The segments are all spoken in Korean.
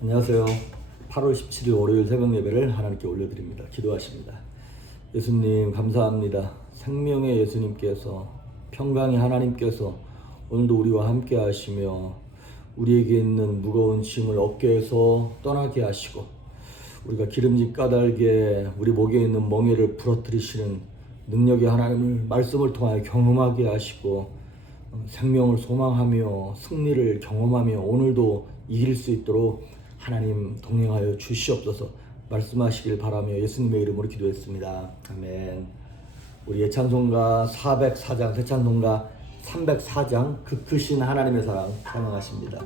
안녕하세요. 8월 17일 월요일 새벽 예배를 하나님께 올려드립니다. 기도하십니다. 예수님 감사합니다. 생명의 예수님께서, 평강의 하나님께서 오늘도 우리와 함께 하시며 우리에게 있는 무거운 짐을 어깨에서 떠나게 하시고 우리가 기름진 까닭에 우리 목에 있는 멍에를 부러뜨리시는 능력의 하나님을 말씀을 통하여 경험하게 하시고 생명을 소망하며 승리를 경험하며 오늘도 이길 수 있도록 하나님 동행하여 주시옵소서. 말씀하시길 바라며 예수님의 이름으로 기도했습니다. 아멘. 우리의 찬송가 404장, 새 찬송가 304장 그 크신 하나님의 사랑 찬양하십니다.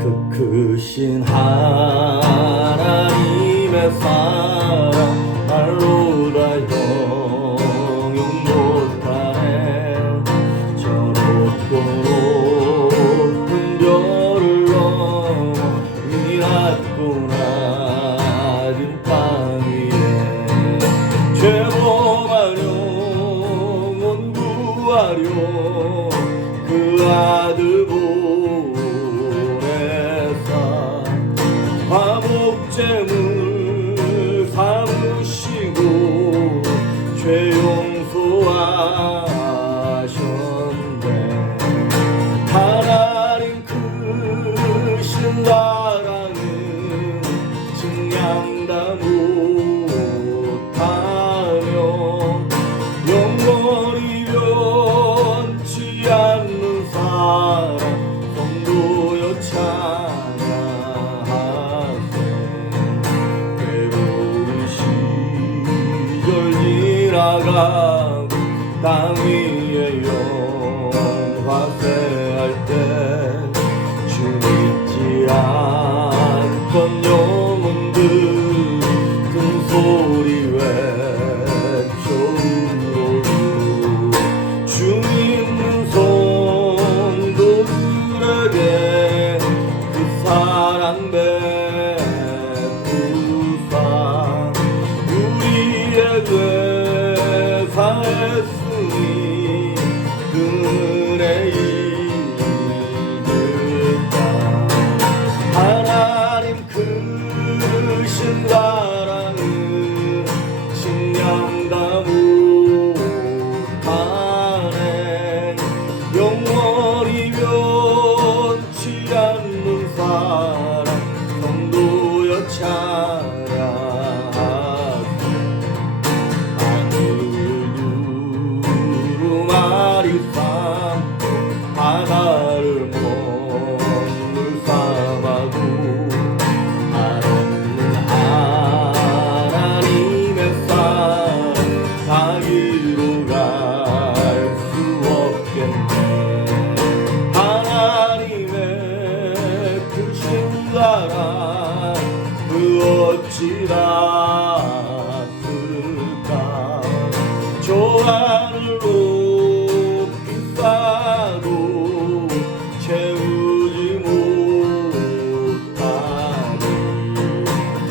그 크신 하나님의 사랑 말로 다 형용 못하네. 저 높고 높은 별을 넘어 이 낮고 낮은 땅 위에 죄범하려 온 구하려 그 아들 화목제물 삼으시고 죄 용서하셨네. 하나님 크신 사랑은 증량다 못하며 영원히 변치 않는 사랑 성도여 지나가고 땅 위에 영화세할 때 주 믿지 않던 영혼들 큰 소리 외쳐우르고 주 믿는 성도들에게 그 사랑 베푸사 우리에게 사했으니 그 은혜 이득다. 하나님 크신 사랑은 식량다 못하네. 영원히 변치 않는 사랑 성도여 찬양하세. 바다를 먹물 삼아도 한없는 하나님의 사랑 가기로 갈 수 없겠네. 하나님의 크신 사랑 그 어찌 닿았을까. 저 하늘로 채우지 못하니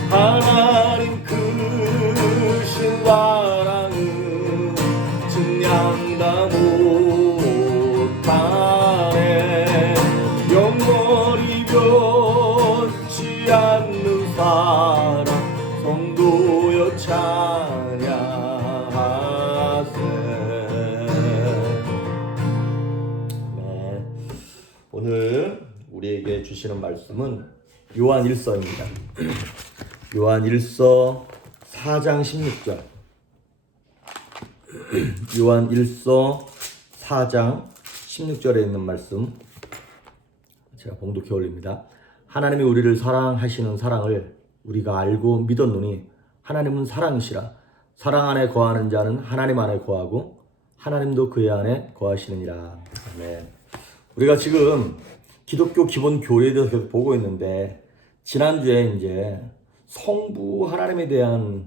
하나님 크신 사랑은 증량다 못하네. 영원히 변치 않는 사랑 성도여 찬양하세. 오늘 우리에게 주시는 말씀은 요한 1서입니다. 요한 1서 4장 16절. 요한 1서 4장 16절에 있는 말씀 제가 봉독해 올립니다. 하나님이 우리를 사랑하시는 사랑을 우리가 알고 믿었노니 하나님은 사랑이시라. 사랑 안에 거하는 자는 하나님 안에 거하고 하나님도 그의 안에 거하시느니라. 아멘. 우리가 지금 기독교 기본 교리에 대해서 계속 보고 있는데 지난주에 이제 성부 하나님에 대한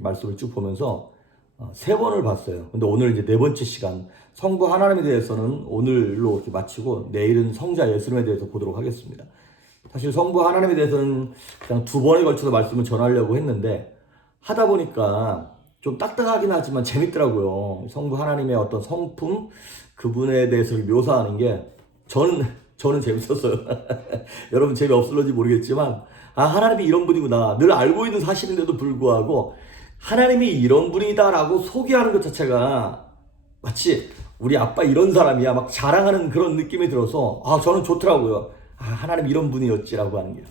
말씀을 쭉 보면서 3번을 봤어요. 근데 오늘 이제 4번째 시간 성부 하나님에 대해서는 오늘로 이렇게 마치고 내일은 성자 예수님에 대해서 보도록 하겠습니다. 사실 성부 하나님에 대해서는 그냥 2번에 걸쳐서 말씀을 전하려고 했는데 하다 보니까 좀 딱딱하긴 하지만 재밌더라고요. 성부 하나님의 어떤 성품, 그분에 대해서 묘사하는 게 저는 저는 재밌었어요. 여러분 재미없을런지 모르겠지만 하나님이 이런 분이구나 늘 알고 있는 사실인데도 불구하고 하나님이 이런 분이다라고 소개하는 것 자체가 마치 우리 아빠 이런 사람이야 막 자랑하는 그런 느낌이 들어서 저는 좋더라고요. 하나님 이런 분이었지라고 하는 게.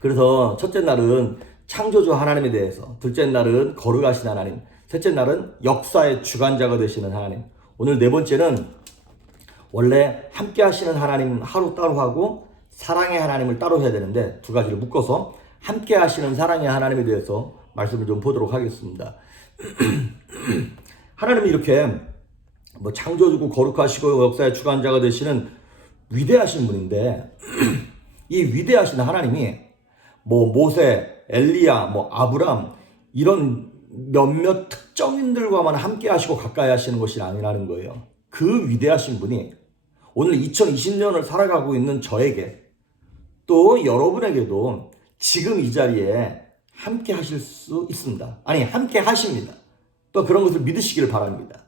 그래서 첫째 날은 창조주 하나님에 대해서, 둘째 날은 거룩하신 하나님, 셋째 날은 역사의 주관자가 되시는 하나님, 오늘 네 번째는 원래 함께 하시는 하나님 하루 따로 하고 사랑의 하나님을 따로 해야 되는데 두 가지를 묶어서 함께 하시는 사랑의 하나님에 대해서 말씀을 좀 보도록 하겠습니다. 하나님이 이렇게 창조주고 거룩하시고 역사의 주관자가 되시는 위대하신 분인데 이 위대하신 하나님이 모세, 엘리야, 아브람 이런 몇몇 특정인들과만 함께 하시고 가까이 하시는 것이 아니라는 거예요. 그 위대하신 분이 오늘 2020년을 살아가고 있는 저에게 또 여러분에게도 지금 이 자리에 함께 하실 수 있습니다. 아니, 함께 하십니다. 또 그런 것을 믿으시기를 바랍니다.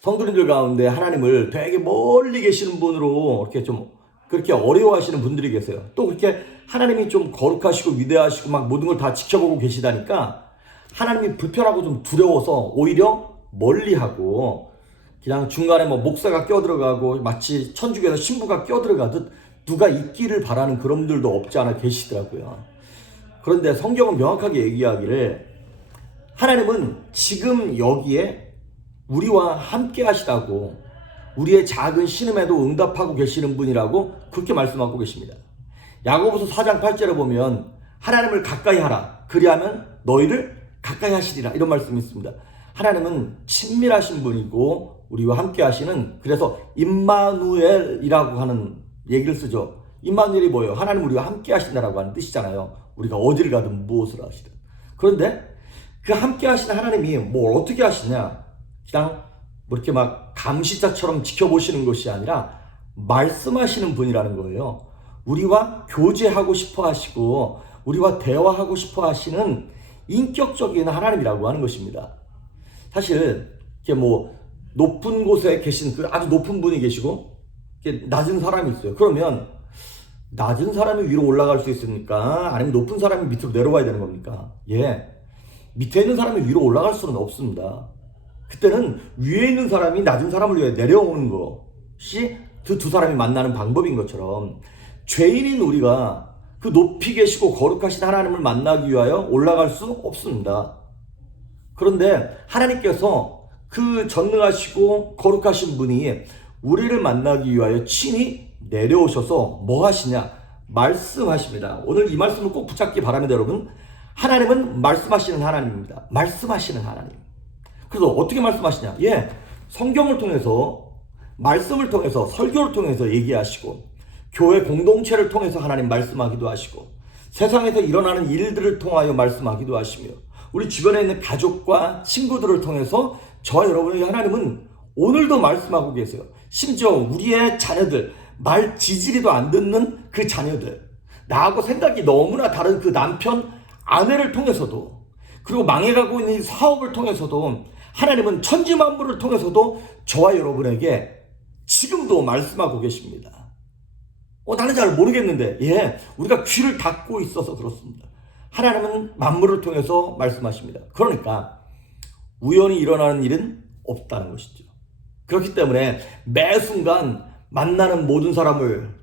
성도님들 가운데 하나님을 되게 멀리 계시는 분으로 이렇게 좀 그렇게 어려워하시는 분들이 계세요. 또 그렇게 하나님이 좀 거룩하시고 위대하시고 막 모든 걸 다 지켜보고 계시다니까 하나님이 불편하고 좀 두려워서 오히려 멀리하고 그냥 중간에 목사가 껴들어가고 마치 천주교에서 신부가 껴들어가듯 누가 있기를 바라는 그런 분들도 없지 않아 계시더라고요. 그런데 성경은 명확하게 얘기하기를 하나님은 지금 여기에 우리와 함께 하시다고 우리의 작은 신음에도 응답하고 계시는 분이라고 그렇게 말씀하고 계십니다. 야고보서 4장 8절에 보면 하나님을 가까이 하라 그리하면 너희를 가까이 하시리라 이런 말씀이 있습니다. 하나님은 친밀하신 분이고 우리와 함께 하시는, 그래서 임마누엘이라고 하는 얘기를 쓰죠. 임마누엘이 뭐예요? 하나님 우리와 함께 하신다라고 하는 뜻이잖아요. 우리가 어디를 가든 무엇을 하시든. 그런데 그 함께 하시는 하나님이 뭘 어떻게 하시냐, 그냥 이렇게 막 감시자처럼 지켜보시는 것이 아니라 말씀하시는 분이라는 거예요. 우리와 교제하고 싶어 하시고 우리와 대화하고 싶어 하시는 인격적인 하나님이라고 하는 것입니다. 사실 이렇게 높은 곳에 계신 그 아주 높은 분이 계시고 낮은 사람이 있어요. 그러면 낮은 사람이 위로 올라갈 수 있습니까? 아니면 높은 사람이 밑으로 내려와야 되는 겁니까? 밑에 있는 사람이 위로 올라갈 수는 없습니다. 그때는 위에 있는 사람이 낮은 사람을 위해 내려오는 것이 그 두 사람이 만나는 방법인 것처럼 죄인인 우리가 그 높이 계시고 거룩하신 하나님을 만나기 위하여 올라갈 수 없습니다. 그런데 하나님께서 그 전능하시고 거룩하신 분이 우리를 만나기 위하여 친히 내려오셔서 뭐 하시냐? 말씀하십니다. 오늘 이 말씀을 꼭 붙잡기 바랍니다, 여러분. 하나님은 말씀하시는 하나님입니다. 말씀하시는 하나님. 그래서 어떻게 말씀하시냐? 성경을 통해서, 말씀을 통해서, 설교를 통해서 얘기하시고 교회 공동체를 통해서 하나님 말씀하기도 하시고 세상에서 일어나는 일들을 통하여 말씀하기도 하시며 우리 주변에 있는 가족과 친구들을 통해서 저와 여러분에게 하나님은 오늘도 말씀하고 계세요. 심지어 우리의 자녀들, 말 지지리도 안 듣는 그 자녀들, 나하고 생각이 너무나 다른 그 남편, 아내를 통해서도, 그리고 망해가고 있는 이 사업을 통해서도 하나님은 천지만물을 통해서도 저와 여러분에게 지금도 말씀하고 계십니다. 나는 잘 모르겠는데 우리가 귀를 닫고 있어서 그렇습니다. 하나님은 만물을 통해서 말씀하십니다. 그러니까 우연히 일어나는 일은 없다는 것이죠. 그렇기 때문에 매 순간 만나는 모든 사람을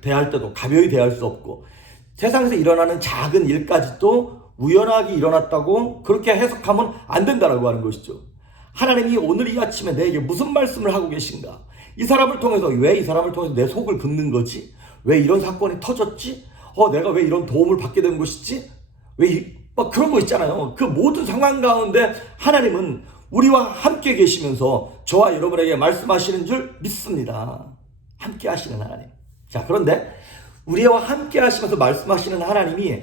대할 때도 가벼이 대할 수 없고 세상에서 일어나는 작은 일까지도 우연하게 일어났다고 그렇게 해석하면 안 된다라고 하는 것이죠. 하나님이 오늘 이 아침에 내게 무슨 말씀을 하고 계신가? 이 사람을 통해서, 왜 이 사람을 통해서 내 속을 긁는 거지? 왜 이런 사건이 터졌지? 내가 왜 이런 도움을 받게 된 것이지? 막 그런 거 있잖아요. 그 모든 상황 가운데 하나님은 우리와 함께 계시면서 저와 여러분에게 말씀하시는 줄 믿습니다. 함께 하시는 하나님. 자, 그런데 우리와 함께 하시면서 말씀하시는 하나님이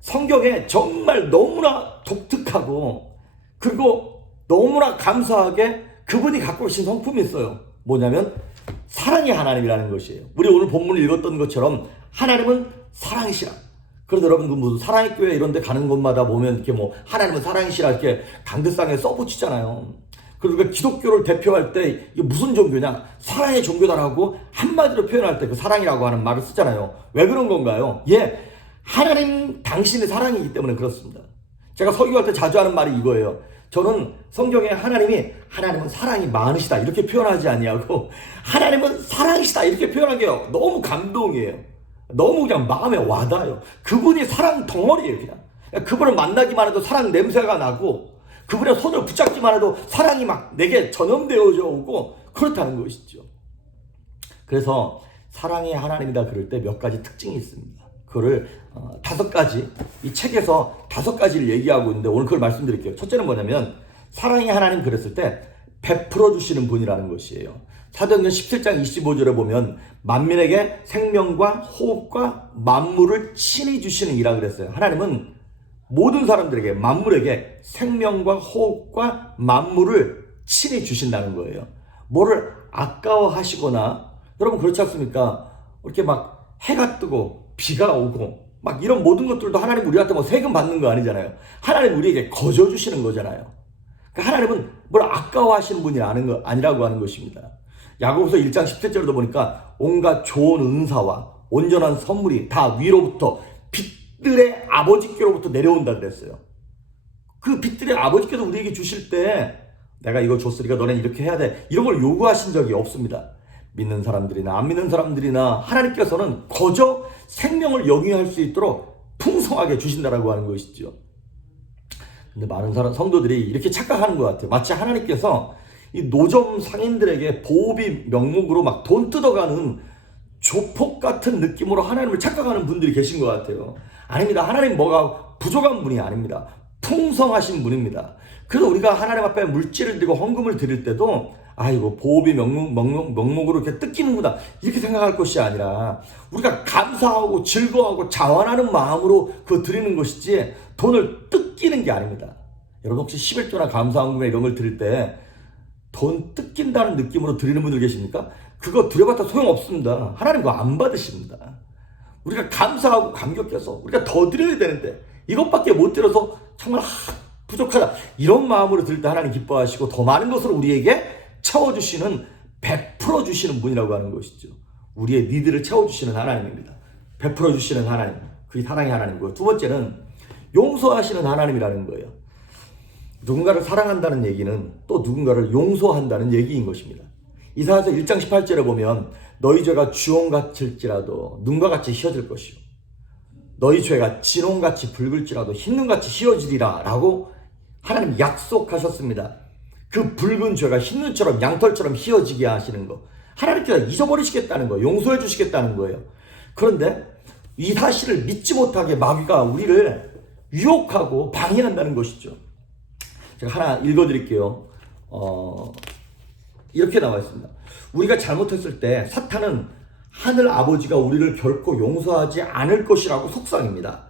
성경에 정말 너무나 독특하고 그리고 너무나 감사하게 그분이 갖고 계신 성품이 있어요. 뭐냐면 사랑의 하나님이라는 것이에요. 우리 오늘 본문을 읽었던 것처럼 하나님은 사랑이시라. 그런데 여러분 무슨 사랑의 교회 이런 데 가는 곳마다 보면 이렇게 하나님은 사랑이시라 이렇게 강대상에 써붙이잖아요. 그러니까 기독교를 대표할 때 이게 무슨 종교냐? 사랑의 종교다라고 한마디로 표현할 때 그 사랑이라고 하는 말을 쓰잖아요. 왜 그런 건가요? 예, 하나님 당신의 사랑이기 때문에 그렇습니다. 제가 설교할 때 자주 하는 말이 이거예요. 저는 성경에 하나님은 사랑이 많으시다 이렇게 표현하지 아니하고 하나님은 사랑이시다 이렇게 표현한 게 너무 감동이에요. 너무 그냥 마음에 와닿아요. 그분이 사랑 덩어리예요. 그냥 그분을 만나기만 해도 사랑 냄새가 나고 그분의 손을 붙잡기만 해도 사랑이 막 내게 전염되어져 오고 그렇다는 것이죠. 그래서 사랑의 하나님이다 그럴 때 몇 가지 특징이 있습니다. 그거를 5가지, 이 책에서 5가지를 얘기하고 있는데 오늘 그걸 말씀드릴게요. 첫째는 뭐냐면 사랑의 하나님 그랬을 때 베풀어 주시는 분이라는 것이에요. 사도행전 17장 25절에 보면 만민에게 생명과 호흡과 만물을 친히 주시는 이라 그랬어요. 하나님은 모든 사람들에게 만물에게 생명과 호흡과 만물을 친히 주신다는 거예요. 뭐를 아까워하시거나 여러분 그렇지 않습니까? 이렇게 막 해가 뜨고 비가 오고 막 이런 모든 것들도 하나님 우리한테 뭐 세금 받는 거 아니잖아요. 하나님 우리에게 거저 주시는 거잖아요. 그러니까 하나님은 뭘 아까워하시는 분이 아니라고 하는 것입니다. 야고보서 1장 17절에도 보니까 온갖 좋은 은사와 온전한 선물이 다 위로부터 빛들의 아버지께로부터 내려온다 그랬어요. 그 빛들의 아버지께서 우리에게 주실 때 내가 이거 줬으니까 너는 이렇게 해야 돼 이런 걸 요구하신 적이 없습니다. 믿는 사람들이나 안 믿는 사람들이나 하나님께서는 거저 생명을 영위할 수 있도록 풍성하게 주신다라고 하는 것이죠. 근데 많은 성도들이 이렇게 착각하는 것 같아요. 마치 하나님께서 이 노점 상인들에게 보호비 명목으로 막 돈 뜯어가는 조폭 같은 느낌으로 하나님을 착각하는 분들이 계신 것 같아요. 아닙니다. 하나님 뭐가 부족한 분이 아닙니다. 풍성하신 분입니다. 그래서 우리가 하나님 앞에 물질을 드리고 헌금을 드릴 때도 아이고 보호비 명목으로 이렇게 뜯기는구나 이렇게 생각할 것이 아니라 우리가 감사하고 즐거워하고 자원하는 마음으로 그거 드리는 것이지 돈을 뜯기는 게 아닙니다. 여러분 혹시 11조나 감사헌금이나 이런 걸 드릴 때 돈 뜯긴다는 느낌으로 드리는 분들 계십니까? 그거 드려봤자 소용없습니다. 하나님 그거 안 받으십니다. 우리가 감사하고 감격해서 우리가 더 드려야 되는데 이것밖에 못 드려서 정말 부족하다 이런 마음으로 드릴 때 하나님 기뻐하시고 더 많은 것을 우리에게 채워주시는 베풀어 주시는 분이라고 하는 것이죠. 우리의 니드를 채워주시는 하나님입니다. 베풀어 주시는 하나님 그게 사랑의 하나님이고요. 두 번째는 용서하시는 하나님이라는 거예요. 누군가를 사랑한다는 얘기는 또 누군가를 용서한다는 얘기인 것입니다. 이사야서 1장 18절에 보면 너희 죄가 주홍같을지라도 눈과 같이 희어질 것이요 너희 죄가 진홍같이 붉을지라도 흰눈같이 희어지리라 라고 하나님 약속하셨습니다. 그 붉은 죄가 흰눈처럼 양털처럼 희어지게 하시는 거 하나님께서 잊어버리시겠다는 거예요. 용서해 주시겠다는 거예요. 그런데 이 사실을 믿지 못하게 마귀가 우리를 유혹하고 방해한다는 것이죠. 제가 하나 읽어드릴게요. 이렇게 나와 있습니다. 우리가 잘못했을 때 사탄은 하늘 아버지가 우리를 결코 용서하지 않을 것이라고 속상입니다.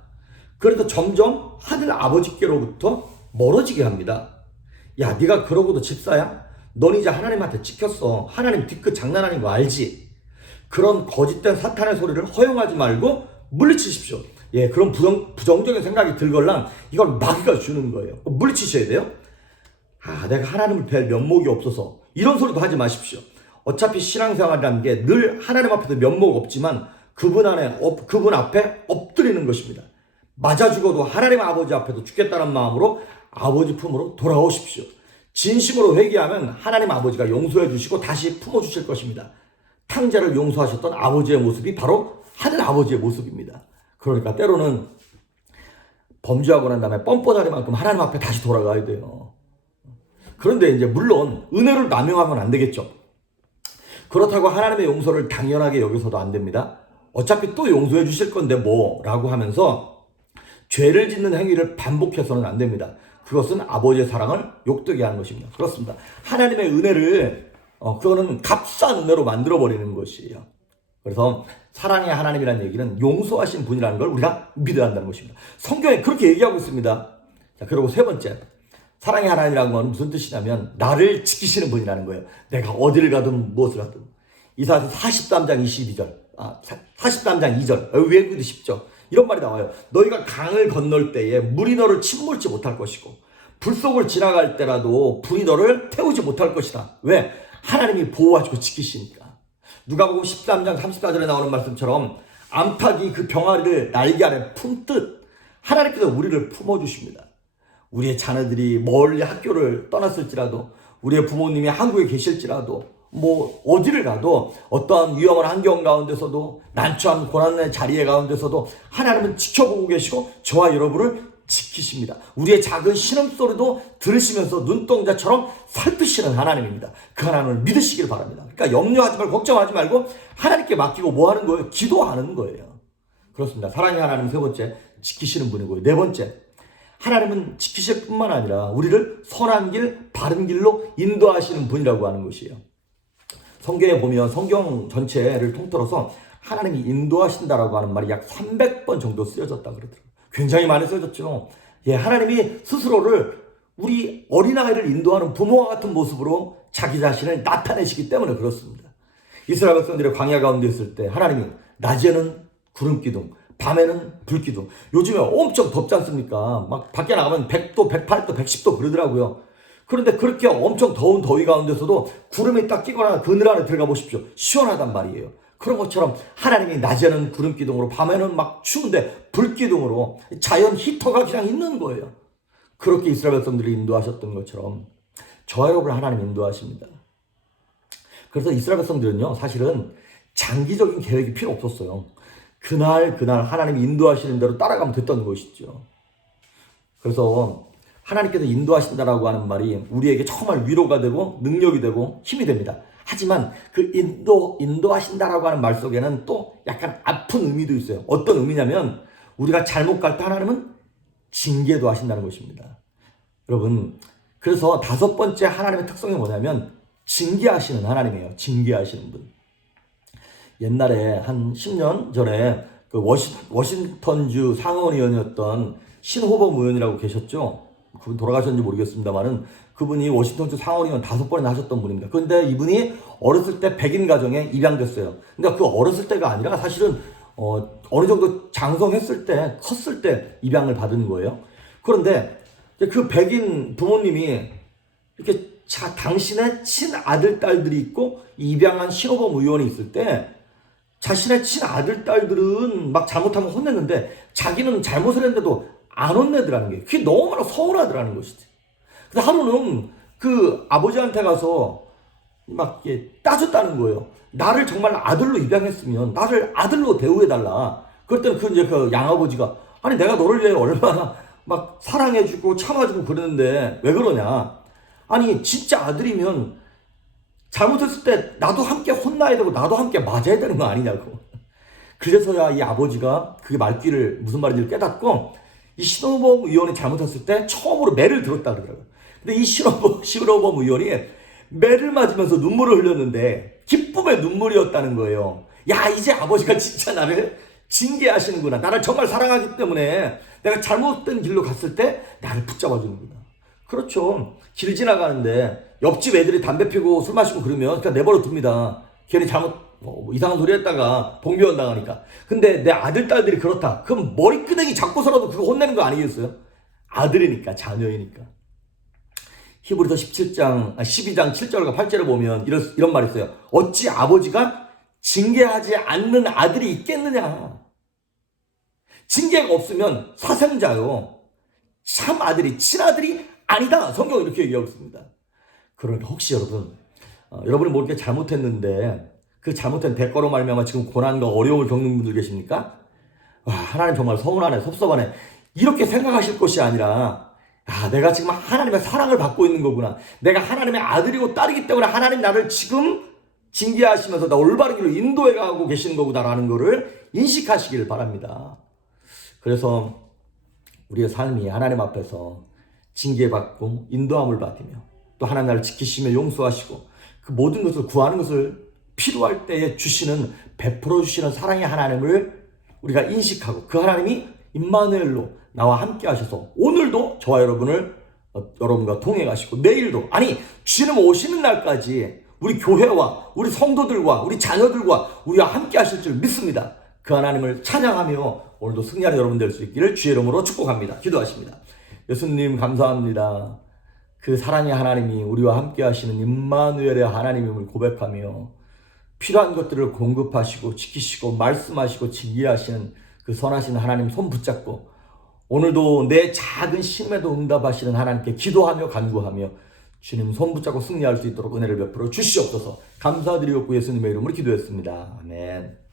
그래서 점점 하늘 아버지께로부터 멀어지게 합니다. 야, 네가 그러고도 집사야? 넌 이제 하나님한테 찍혔어. 하나님 뒤끝 장난 아닌 거 알지? 그런 거짓된 사탄의 소리를 허용하지 말고 물리치십시오. 예, 그런 부정적인 생각이 들걸랑 이걸 마귀가 주는 거예요. 물리치셔야 돼요. 내가 하나님을 뵐 면목이 없어서 이런 소리도 하지 마십시오. 어차피 신앙생활이라는 게 늘 하나님 앞에도 면목 없지만 그분 앞에 엎드리는 것입니다. 맞아 죽어도 하나님 아버지 앞에도 죽겠다는 마음으로 아버지 품으로 돌아오십시오. 진심으로 회개하면 하나님 아버지가 용서해 주시고 다시 품어주실 것입니다. 탕자를 용서하셨던 아버지의 모습이 바로 하늘 아버지의 모습입니다. 그러니까 때로는 범죄하고 난 다음에 뻔뻔하리만큼 하나님 앞에 다시 돌아가야 돼요. 그런데 이제 물론 은혜를 남용하면 안 되겠죠. 그렇다고 하나님의 용서를 당연하게 여기서도 안 됩니다. 어차피 또 용서해 주실 건데 뭐라고 하면서 죄를 짓는 행위를 반복해서는 안 됩니다. 그것은 아버지의 사랑을 욕되게 하는 것입니다. 그렇습니다. 하나님의 은혜를 그거는 값싼 은혜로 만들어버리는 것이에요. 그래서 사랑의 하나님이라는 얘기는 용서하신 분이라는 걸 우리가 믿어야 한다는 것입니다. 성경에 그렇게 얘기하고 있습니다. 자, 그리고 세 번째, 사랑의 하나님이라는 건 무슨 뜻이냐면 나를 지키시는 분이라는 거예요. 내가 어디를 가든 무엇을 하든. 이사야서 43장 22절, 43장 2절 외우기도 쉽죠. 이런 말이 나와요. 너희가 강을 건널 때에 물이 너를 침몰치 못할 것이고 불 속을 지나갈 때라도 불이 너를 태우지 못할 것이다. 왜? 하나님이 보호하시고 지키시니까. 누가복음 13장 34절에 나오는 말씀처럼 암탉이 그 병아리를 날개 아래 품듯 하나님께서 우리를 품어주십니다. 우리의 자녀들이 멀리 학교를 떠났을지라도, 우리의 부모님이 한국에 계실지라도, 어디를 가도 어떠한 위험한 환경 가운데서도, 난처한 고난의 자리에 가운데서도 하나님은 지켜보고 계시고 저와 여러분을 지키십니다. 우리의 작은 신음소리도 들으시면서 눈동자처럼 살피시는 하나님입니다. 그 하나님을 믿으시길 바랍니다. 그러니까 염려하지 말고 걱정하지 말고 하나님께 맡기고 뭐 하는 거예요? 기도하는 거예요. 그렇습니다. 사랑의 하나님 세 번째, 지키시는 분이고요. 네 번째, 하나님은 지키실 뿐만 아니라 우리를 선한 길, 바른 길로 인도하시는 분이라고 하는 것이에요. 성경에 보면 성경 전체를 통틀어서 하나님이 인도하신다라고 하는 말이 약 300번 정도 쓰여졌다 그러더라고요. 굉장히 많이 쓰여졌죠. 하나님이 스스로를 우리 어린아이를 인도하는 부모와 같은 모습으로 자기 자신을 나타내시기 때문에 그렇습니다. 이스라엘 백성들의 광야 가운데 있을 때 하나님이 낮에는 구름 기둥, 밤에는 불 기둥. 요즘에 엄청 덥지 않습니까? 막 밖에 나가면 100도, 108도, 110도 그러더라고요. 그런데 그렇게 엄청 더운 더위 가운데서도 구름이 딱 끼거나 그늘 안에 들어가 보십시오. 시원하단 말이에요. 그런 것처럼 하나님이 낮에는 구름 기둥으로, 밤에는 막 추운데 불 기둥으로, 자연 히터가 그냥 있는 거예요. 그렇게 이스라엘 백성들이 인도하셨던 것처럼 저와 여러분을 하나님 인도하십니다. 그래서 이스라엘 백성들은요, 사실은 장기적인 계획이 필요 없었어요. 그날 하나님이 인도하시는 대로 따라가면 됐던 것이죠. 그래서 하나님께서 인도하신다라고 하는 말이 우리에게 정말 위로가 되고 능력이 되고 힘이 됩니다. 하지만 그 인도하신다라고 하는 말 속에는 또 약간 아픈 의미도 있어요. 어떤 의미냐면 우리가 잘못 갈 때 하나님은 징계도 하신다는 것입니다. 여러분, 그래서 다섯 번째 하나님의 특성이 뭐냐면 징계하시는 하나님이에요. 징계하시는 분. 옛날에 한 10년 전에 그 워싱턴주 상원의원이었던 신호범 의원이라고 계셨죠. 그분 돌아가셨는지 모르겠습니다만은 그분이 워싱턴주 상원의원 5번이나 하셨던 분입니다. 그런데 이분이 어렸을 때 백인 가정에 입양됐어요. 그러니까 그 어렸을 때가 아니라 사실은 어느 정도 장성했을 때, 컸을 때 입양을 받은 거예요. 그런데 그 백인 부모님이 이렇게 당신의 친아들, 딸들이 있고 입양한 신호범 의원이 있을 때 자신의 친아들, 딸들은 막 잘못하면 혼냈는데 자기는 잘못을 했는데도 안 혼내더라는 게, 그게 너무나 서운하더라는 것이지. 근데 하루는 그 아버지한테 가서 막 따졌다는 거예요. 나를 정말 아들로 입양했으면 나를 아들로 대우해달라. 그럴 때는 그 양아버지가, 아니 내가 너를 위해 얼마나 막 사랑해주고 참아주고 그러는데 왜 그러냐. 아니 진짜 아들이면 잘못했을 때 나도 함께 혼나야 되고 나도 함께 맞아야 되는 거 아니냐고. 그래서야 이 아버지가 그게 말귀를 무슨 말인지 깨닫고 이 신호범 의원이 잘못했을 때 처음으로 매를 들었다 그러더라고요. 근데 이 신호범 의원이 매를 맞으면서 눈물을 흘렸는데 기쁨의 눈물이었다는 거예요. 야, 이제 아버지가 진짜 나를 징계하시는구나. 나를 정말 사랑하기 때문에 내가 잘못된 길로 갔을 때 나를 붙잡아 주는구나. 그렇죠. 길 지나가는데 옆집 애들이 담배 피고 술 마시고 그러면 그냥 내버려 둡니다. 걔네 잘못 이상한 소리 했다가 봉변 당하니까. 근데 내 아들, 딸들이 그렇다. 그럼 머리끄댕이 잡고서라도 그거 혼내는 거 아니겠어요? 아들이니까, 자녀이니까. 히브리서 12장 7절과 8절을 보면 이런 말이 있어요. 어찌 아버지가 징계하지 않는 아들이 있겠느냐. 징계가 없으면 사생자요. 참 아들이, 친아들이 아니다. 성경은 이렇게 얘기하고 있습니다. 그러니까 혹시 여러분이 뭐 이렇게 잘못했는데 그 잘못된 대가로 말미암아 지금 고난과 어려움을 겪는 분들 계십니까? 와, 하나님 정말 서운하네, 섭섭하네. 이렇게 생각하실 것이 아니라, 내가 지금 하나님의 사랑을 받고 있는 거구나. 내가 하나님의 아들이고 딸이기 때문에 하나님 나를 지금 징계하시면서 나 올바른 길로 인도해 가고 계시는 거구나라는 거를 인식하시길 바랍니다. 그래서 우리의 삶이 하나님 앞에서 징계받고 인도함을 받으며 또 하나님 나를 지키시며 용서하시고 그 모든 것을 구하는 것을 필요할 때에 주시는, 베풀어 주시는 사랑의 하나님을 우리가 인식하고 그 하나님이 임마누엘로 나와 함께 하셔서 오늘도 저와 여러분과 동행하시고 내일도, 아니 주님 오시는 날까지 우리 교회와 우리 성도들과 우리 자녀들과 우리와 함께 하실 줄 믿습니다. 그 하나님을 찬양하며 오늘도 승리하는 여러분 될 수 있기를 주의 이름으로 축복합니다. 기도하십니다. 예수님 감사합니다. 그 사랑의 하나님이 우리와 함께 하시는 임마누엘의 하나님임을 고백하며 필요한 것들을 공급하시고 지키시고 말씀하시고 징계하시는 그 선하신 하나님 손 붙잡고 오늘도 내 작은 심에도 응답하시는 하나님께 기도하며 간구하며 주님 손 붙잡고 승리할 수 있도록 은혜를 베풀어 주시옵소서. 감사드리옵고 예수님의 이름으로 기도했습니다. 아멘.